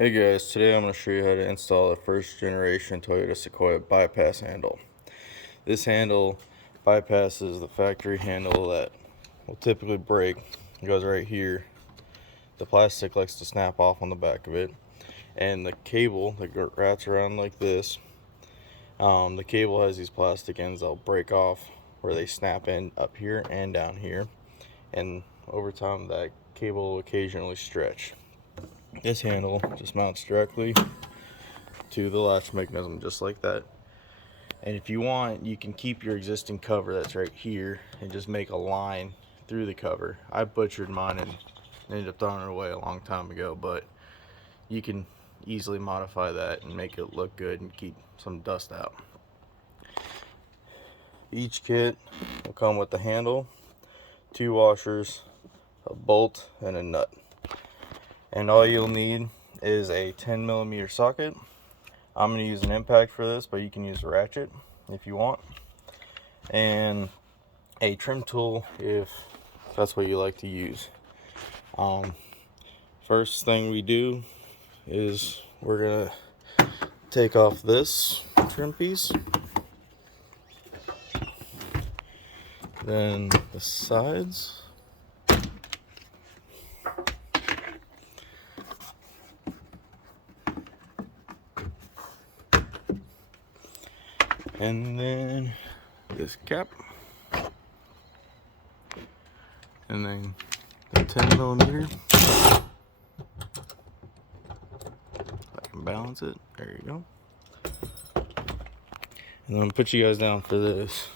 Hey guys, today I'm going to show you how to install a first generation Toyota Sequoia bypass handle. This handle bypasses the factory handle that will typically break. It goes right here. The plastic likes to snap off on the back of it, and the cable that wraps around like this, the cable has these plastic ends that'll break off where they snap in up here and down here, and over time that cable will occasionally stretch. This handle just mounts directly to the latch mechanism just like that. And if you want, you can keep your existing cover that's right here and just make a line through the cover. I butchered mine and ended up throwing it away a long time ago, but you can easily modify that and make it look good and keep some dust out. Each kit will come with the handle, 2 washers, a bolt, and a nut. And all you'll need is a 10mm socket. I'm going to use an impact for this, but you can use a ratchet if you want, and a trim tool if that's what you like to use. First thing we do is we're going to take off this trim piece, then the sides, and then this cap, and then the 10mm. I can balance it. There you go. And I'm gonna put you guys down for this.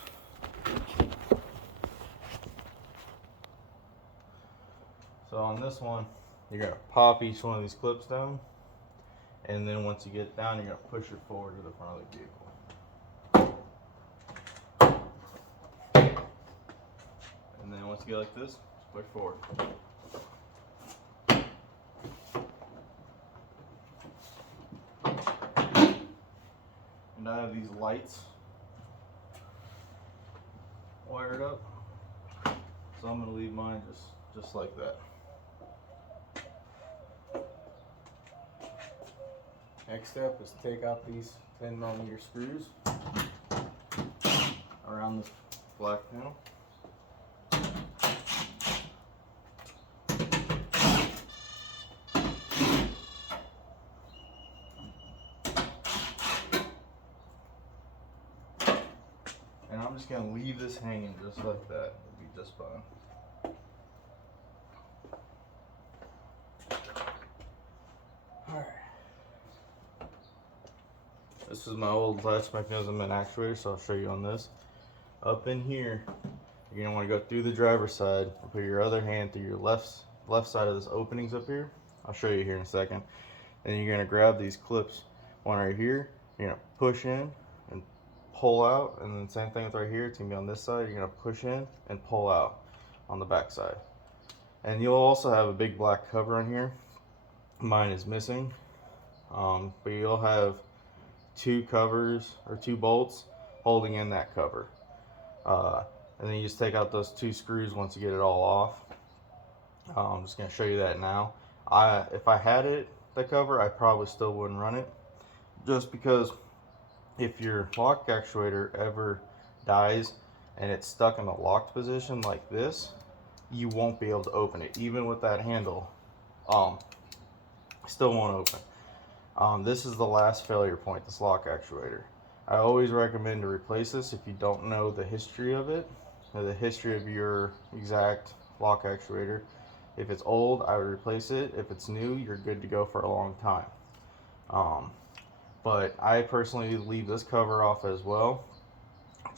So on this one, you're gonna pop each one of these clips down, and then once you get down, you're gonna push it forward to the front of the vehicle. And then once you get like this, just push forward. And I have these lights wired up, so I'm gonna leave mine just like that. Next step is to take out these 10mm screws around this black panel. And I'm just going to leave this hanging just like that. It'll be just fine. Alright. This is my old latch mechanism and actuator, so I'll show you on this. Up in here, you're going to want to go through the driver's side and put your other hand through your left side of this openings up here. I'll show you here in a second. And you're going to grab these clips, one right here. You're going to push in and pull out, and then same thing with right here. It's going to be on this side. You're going to push in and pull out on the back side. And you'll also have a big black cover on here. Mine is missing, but you'll have 2 covers or 2 bolts holding in that cover. And then you just take out those 2 screws once you get it all off. I'm just going to show you that now. If I had the cover, I probably still wouldn't run it, just because if your lock actuator ever dies and it's stuck in a locked position like this, you won't be able to open it. Even with that handle, still won't open. This is the last failure point, this lock actuator. I always recommend to replace this if you don't know the history of it, or the history of your exact lock actuator. If it's old, I would replace it. If it's new, you're good to go for a long time. But I personally leave this cover off as well,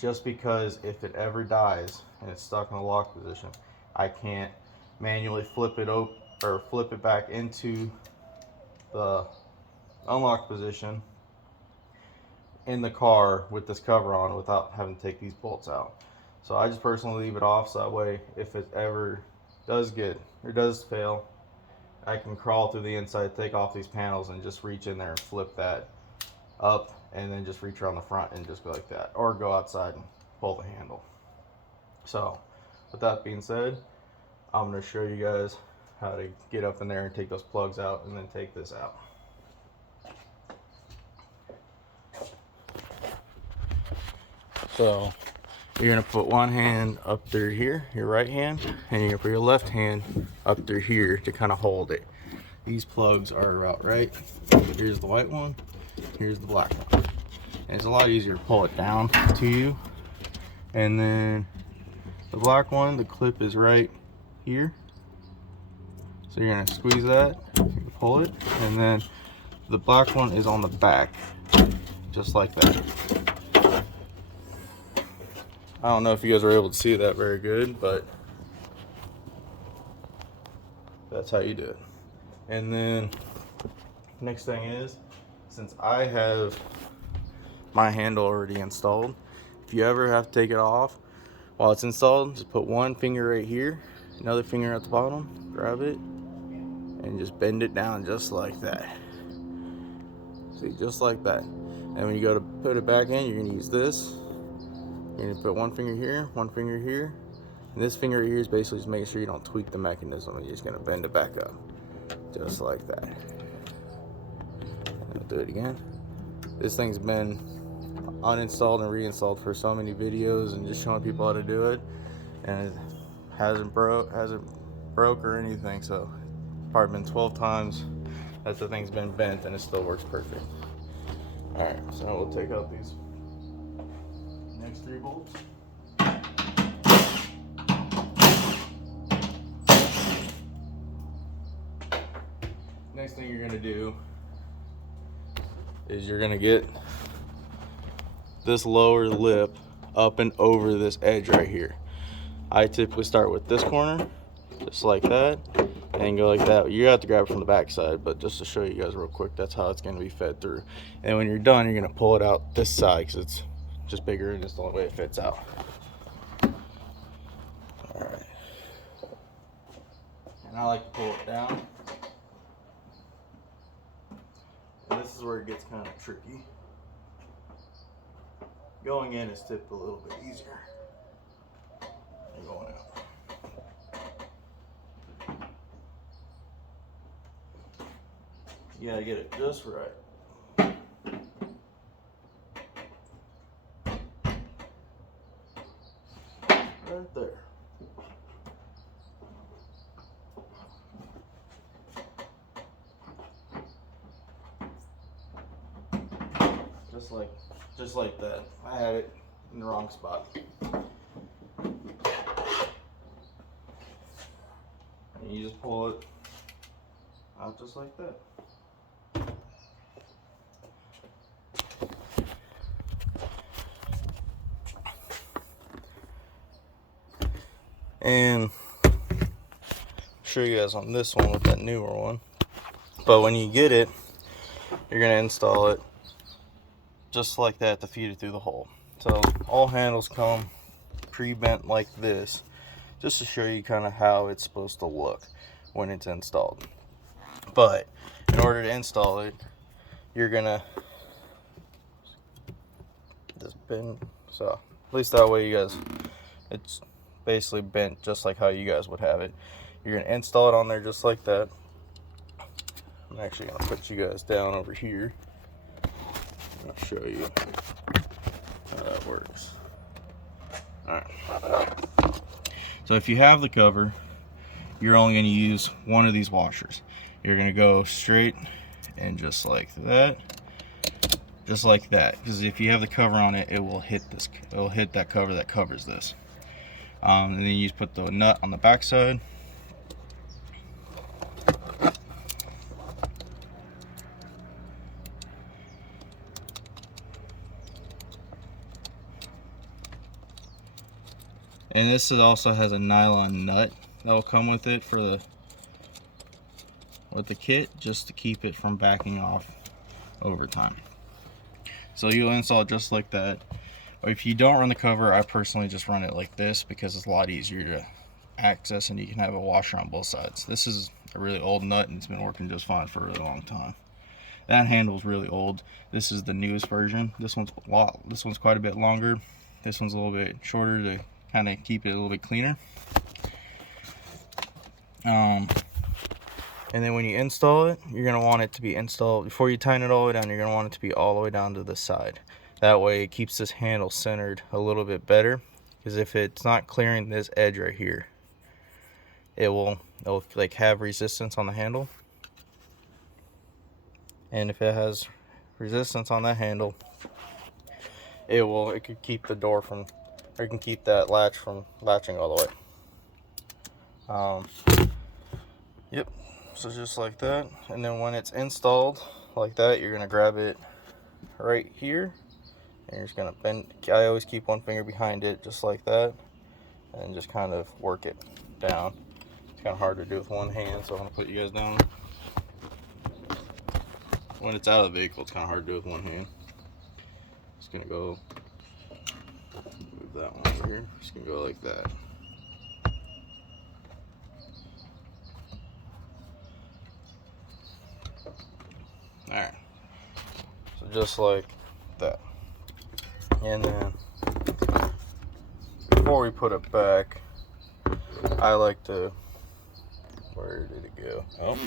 just because if it ever dies and it's stuck in a lock position, I can't manually flip it open or flip it back into the unlocked position in the car with this cover on without having to take these bolts out. So I just personally leave it off, so that way if it ever does fail, I can crawl through the inside, take off these panels, and just reach in there and flip that up, and then just reach around the front and just go like that, or go outside and pull the handle. So with that being said, I'm going to show you guys how to get up in there and take those plugs out and then take this out. So you're gonna put one hand up through here, your right hand, and you're gonna put your left hand up through here to kind of hold it. These plugs are about right. Here's the white one, here's the black one. And it's a lot easier to pull it down to you. And then the black one, the clip is right here. So you're gonna squeeze that, you pull it, and then the black one is on the back, just like that. I don't know if you guys are able to see that very good, but that's how you do it. And then next thing is, since I have my handle already installed, if you ever have to take it off while it's installed, just put one finger right here, another finger at the bottom, grab it, and just bend it down just like that. See, just like that. And when you go to put it back in, you're gonna use this. You're gonna put one finger here, and this finger here is basically just making sure you don't tweak the mechanism, and you're just gonna bend it back up, just like that. And I'll do it again. This thing's been uninstalled and reinstalled for so many videos and just showing people how to do it, and it hasn't broke or anything. So probably been 12 times that the thing's been bent and it still works perfect. All right, so we'll take out these next 3 bolts. Next thing you're gonna do is you're gonna get this lower lip up and over this edge right here. I typically start with this corner, just like that, and go like that. You have to grab it from the back side, but just to show you guys real quick, that's how it's gonna be fed through. And when you're done, you're gonna pull it out this side because it's just bigger and it's the only way it fits out. All right. And I like to pull it down. And this is where it gets kind of tricky. Going in is tipped a little bit easier than going out. You gotta get it just right. Right there. Just like that. I had it in the wrong spot. And you just pull it out just like that. And I'll show you guys on this one with that newer one. But when you get it, you're gonna install it just like that to feed it through the hole. So all handles come pre-bent like this, just to show you kind of how it's supposed to look when it's installed. But in order to install it, you're gonna just bend, so at least that way you guys, it's basically bent just like how you guys would have it. You're gonna install it on there just like that. I'm actually gonna put you guys down over here. I'll show you how that works. Alright. So if you have the cover, you're only going to use one of these washers. You're going to go straight and just like that. Just like that. Because if you have the cover on it, it will hit this. It will hit that cover that covers this. And then you just put the nut on the back side. And this also has a nylon nut that will come with it for the kit, just to keep it from backing off over time. So you'll install it just like that. Or if you don't run the cover, I personally just run it like this because it's a lot easier to access, and you can have a washer on both sides. This is a really old nut and it's been working just fine for a really long time. That handle's really old. This is the newest version. This one's quite a bit longer. This one's a little bit shorter to kind of keep it a little bit cleaner. And then when you install it, you're going to want it to be installed, before you tighten it all the way down, you're going to want it to be all the way down to the side. That way it keeps this handle centered a little bit better, because if it's not clearing this edge right here, it'll like have resistance on the handle. And if it has resistance on that handle, it could keep the door from, or it can keep that latch from latching all the way. Yep, so just like that. And then when it's installed like that, you're gonna grab it right here, and you're just gonna bend. I always keep one finger behind it, just like that, and just kind of work it down. It's kind of hard to do with one hand, so I'm gonna put you guys down. When it's out of the vehicle, it's kind of hard to do with one hand. Just gonna go move that one over here. Just gonna go like that. Alright, so just like that. And then before we put it back, I like to, where did it go? Oh,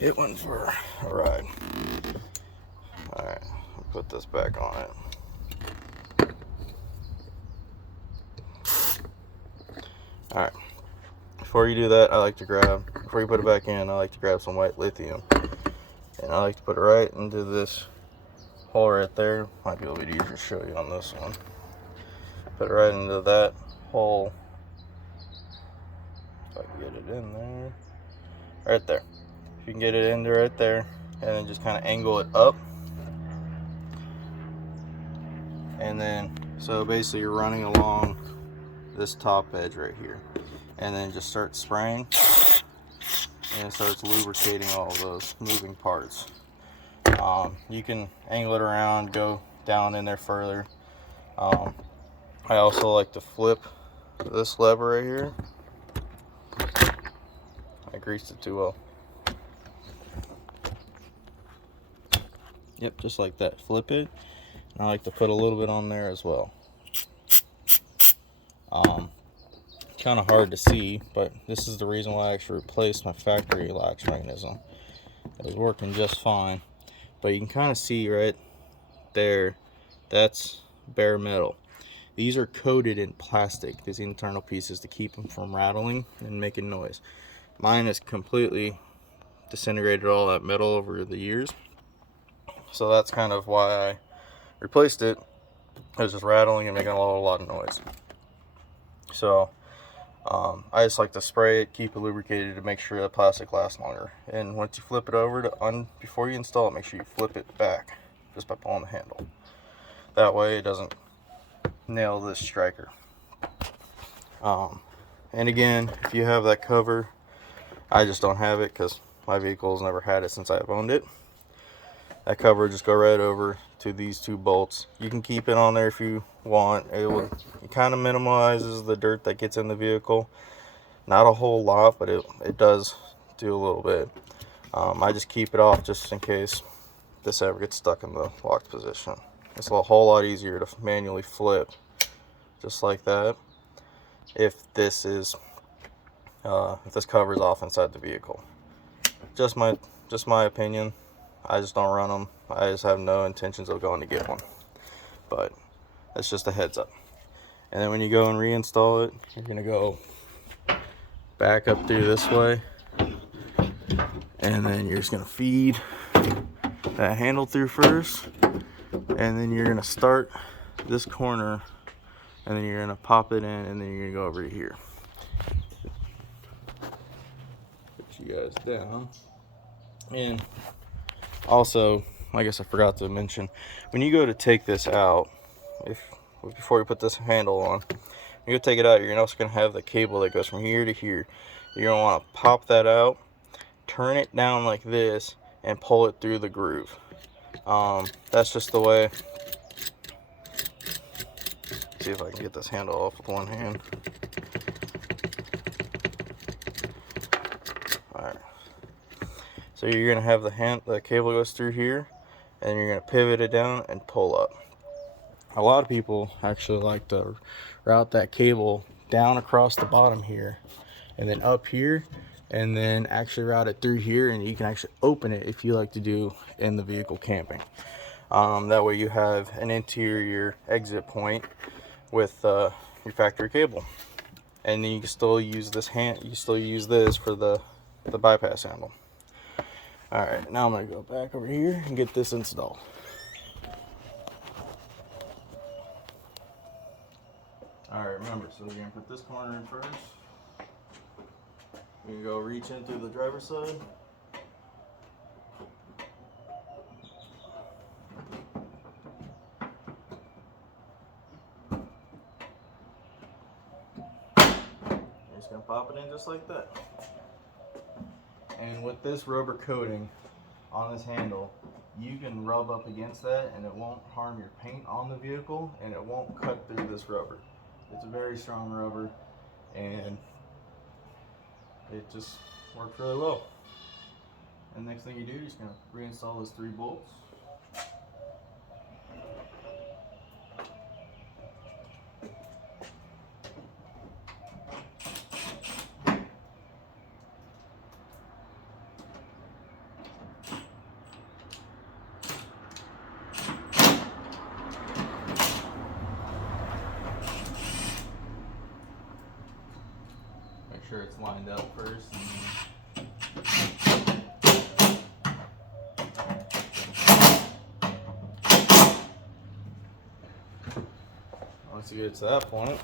it went for a ride. Alright, put this back on it. Alright, before you do that, before you put it back in, I like to grab some white lithium. And I like to put it right into this hole right there. Might be a little bit easier to show you on this one. Put it right into that hole. If I can get it in there. Right there. If you can get it in there right there, and then just kind of angle it up. And then, so basically you're running along this top edge right here. And then just start spraying. And it starts lubricating all of those moving parts. You can angle it around, go down in there further. I also like to flip this lever right here. I greased it too well. Yep, just like that. Flip it. And I like to put a little bit on there as well. Kind of hard to see, but this is the reason why I actually replaced my factory latch mechanism. It was working just fine, but you can kind of see right there, that's bare metal. These are coated in plastic, these internal pieces, to keep them from rattling and making noise. Mine is completely disintegrated all that metal over the years, so that's kind of why I replaced it. It was just rattling and making a lot of noise. So I just like to spray it, keep it lubricated to make sure the plastic lasts longer. And once you flip it over before you install it, make sure you flip it back just by pulling the handle. That way it doesn't nail this striker. And again, if you have that cover, I just don't have it because my vehicle's never had it since I've owned it. That cover just go right over to these two bolts. You can keep it on there if you want. It kind of minimizes the dirt that gets in the vehicle. Not a whole lot, but it does do a little bit. I just keep it off just in case this ever gets stuck in the locked position. It's a whole lot easier to manually flip just like that if this cover is off inside the vehicle. Just my opinion. I just don't run them. I just have no intentions of going to get one. But that's just a heads up. And then when you go and reinstall it, you're going to go back up through this way. And then you're just going to feed that handle through first. And then you're going to start this corner. And then you're going to pop it in. And then you're going to go over to here. Put you guys down. And also, I guess I forgot to mention, when you go to take this out, before you put this handle on, you go take it out, you're also going to have the cable that goes from here to here. You're going to want to pop that out, turn it down like this, and pull it through the groove. That's just the way. See if I can get this handle off with one hand. Alright. So you're going to have the cable goes through here, and you're going to pivot it down and pull up. A lot of people actually like to route that cable down across the bottom here, and then up here, and then actually route it through here, and you can actually open it if you like to do in the vehicle camping. That way you have an interior exit point with your factory cable, and then you can still use this for the bypass handle. All right, now I'm gonna go back over here and get this installed. All right, remember, so you're gonna put this corner in first. You can go reach in through the driver's side. You're just gonna pop it in just like that. And with this rubber coating on this handle, you can rub up against that and it won't harm your paint on the vehicle, and it won't cut through this rubber. It's a very strong rubber, and it just works really well. And next thing you do, you're just gonna reinstall those 3 bolts. Make sure it's lined up first. Once you get to that point,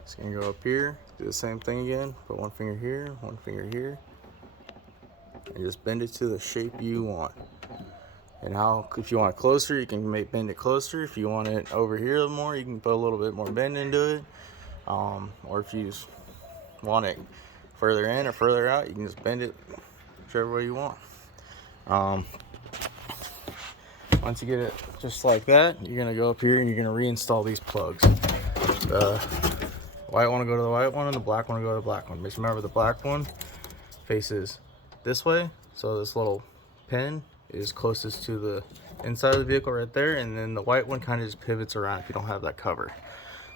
it's gonna go up here, do the same thing again, put 1 finger here, 1 finger here, and just bend it to the shape you want. And if you want it closer, you can bend it closer. If you want it over here a little more, you can put a little bit more bend into it. Or if you just want it further in or further out, you can just bend it whichever way you want. Once you get it just like that, you're gonna go up here and you're gonna reinstall these plugs. The white one will go to the white one, and the black one will go to the black one. Just remember, the black one faces this way, so this little pin is closest to the inside of the vehicle right there, and then the white one kind of just pivots around if you don't have that cover.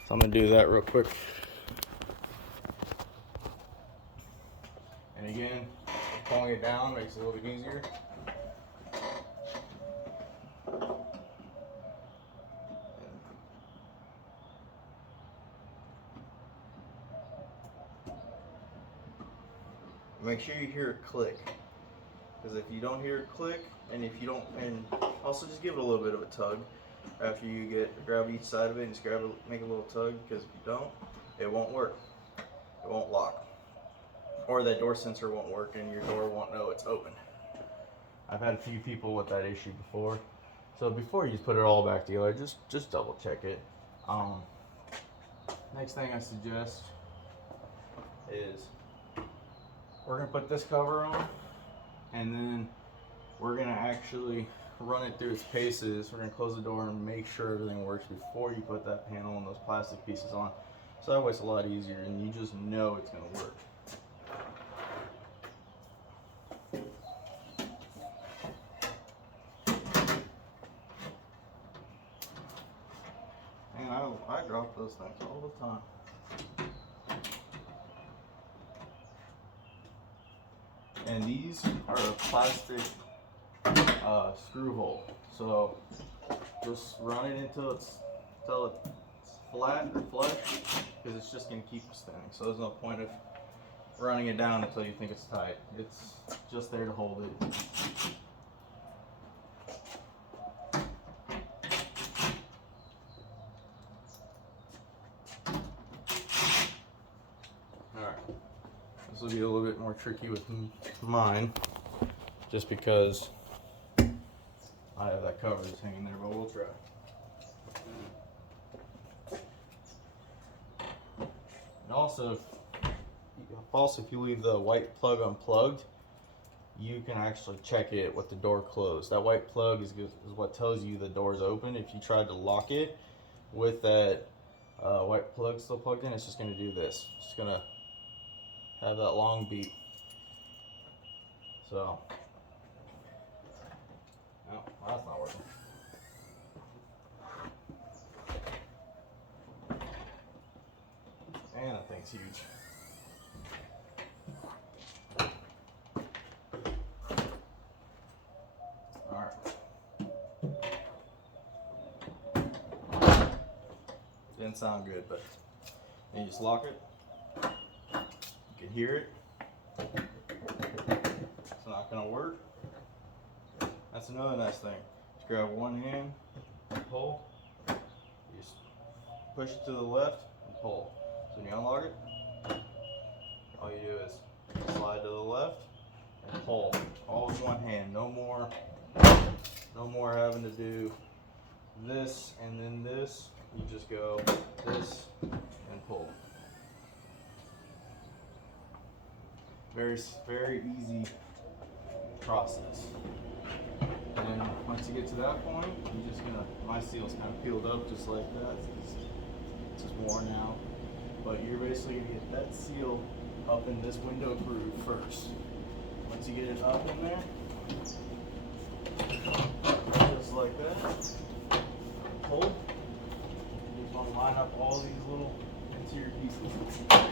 So I'm gonna do that real quick. And again, pulling it down makes it a little bit easier. Make sure you hear a click, because if you don't hear a click, and also just give it a little bit of a tug after you grab each side of it and just make a little tug, because if you don't, it won't work. It won't lock, or that door sensor won't work and your door won't know it's open. I've had a few people with that issue before. So before you put it all back together, just double check it. Next thing I suggest is we're gonna put this cover on, and then we're gonna actually run it through its paces. We're gonna close the door and make sure everything works before you put that panel and those plastic pieces on. So that way it's a lot easier and you just know it's gonna work. And I drop those things all the time. And these are a plastic screw hole. So just run it until it's flat or flush, because it's just going to keep spinning. So there's no point of running it down until you think it's tight. It's just there to hold it. This will be a little bit more tricky with mine, just because I have that cover that's hanging there, but we'll try. And also, if you leave the white plug unplugged, you can actually check it with the door closed. That white plug is what tells you the door's open. If you tried to lock it with that white plug still plugged in, it's just going to do this. It's just going to have that long beep. So, no, that's not working. And that thing's huge. Alright, didn't sound good, but then you just lock it. You can hear it. It's not gonna work. That's another nice thing. Just grab one hand and pull. You just push it to the left and pull. So when you unlock it, all you do is slide to the left and pull. All with one hand. No more having to do this and then this. You just go this and pull. Very, very easy process. And then once you get to that point, you're just gonna, my seal's kind of peeled up just like that. It's just worn out. But you're basically gonna get that seal up in this window groove first. Once you get it up in there, just like that, pull. You just want to line up all these little interior pieces,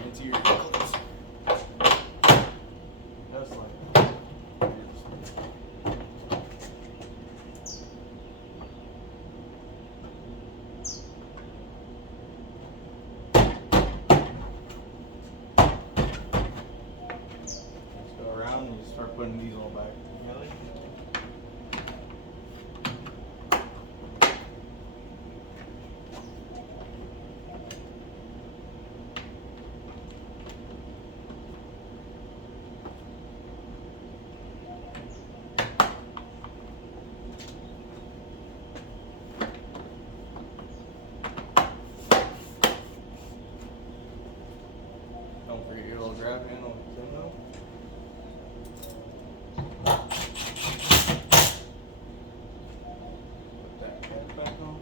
interior pieces. Just like that. Just go around and you start putting these all back together. Don't forget your little grab handle on the window. Put that cap back on.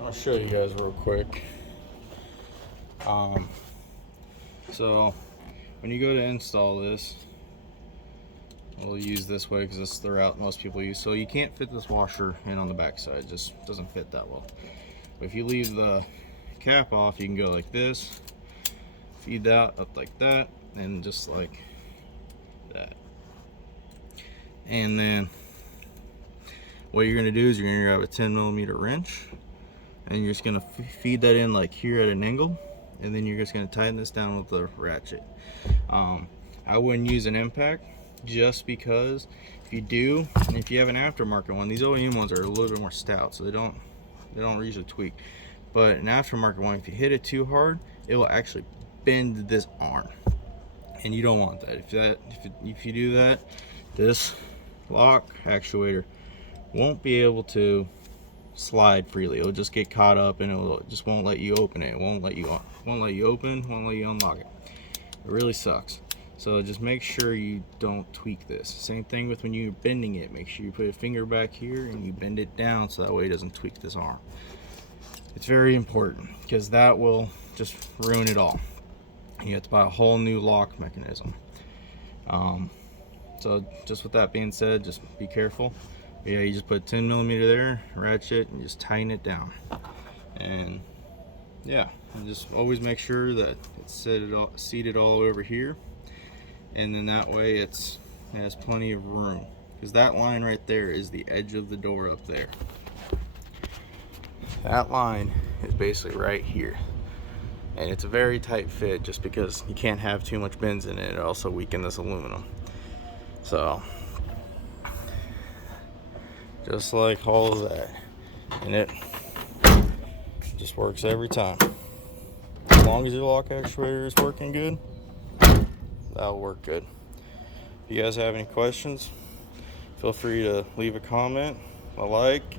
I'll show you guys real quick. So when you go to install this, we'll use this way because this is the route most people use. So you can't fit this washer in on the back side, it just doesn't fit that well. But if you leave the cap off, you can go like this, feed that up like that, and just like that. And then what you're gonna do is you're gonna grab a 10mm wrench and you're just gonna feed that in like here at an angle, and then you're just gonna tighten this down with the ratchet. I wouldn't use an impact just because if you do, and if you have an aftermarket one, these OEM ones are a little bit more stout, so they don't usually tweak. But an aftermarket one, if you hit it too hard, it will actually bend this arm, and you don't want that. If you do that, this lock actuator won't be able to slide freely. It'll just get caught up and it just won't let you open it. It won't let you open, won't let you unlock it. It really sucks. So just make sure you don't tweak this. Same thing with when you're bending it. Make sure you put a finger back here and you bend it down so that way it doesn't tweak this arm. It's very important because that will just ruin it all. You have to buy a whole new lock mechanism. So just with that being said, just be careful. But yeah, you just put 10mm there, ratchet, and just tighten it down. And yeah, and just always make sure that it's seated all over here, and then that way it has plenty of room, because that line right there is the edge of the door up there. That line is basically right here, and it's a very tight fit just because you can't have too much bends in it. It also weakens this aluminum. So just like all of that, and it just works every time. As long as your lock actuator is working good, that'll work good. If you guys have any questions, feel free to leave a comment, a like,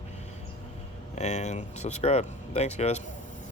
and subscribe. Thanks, guys.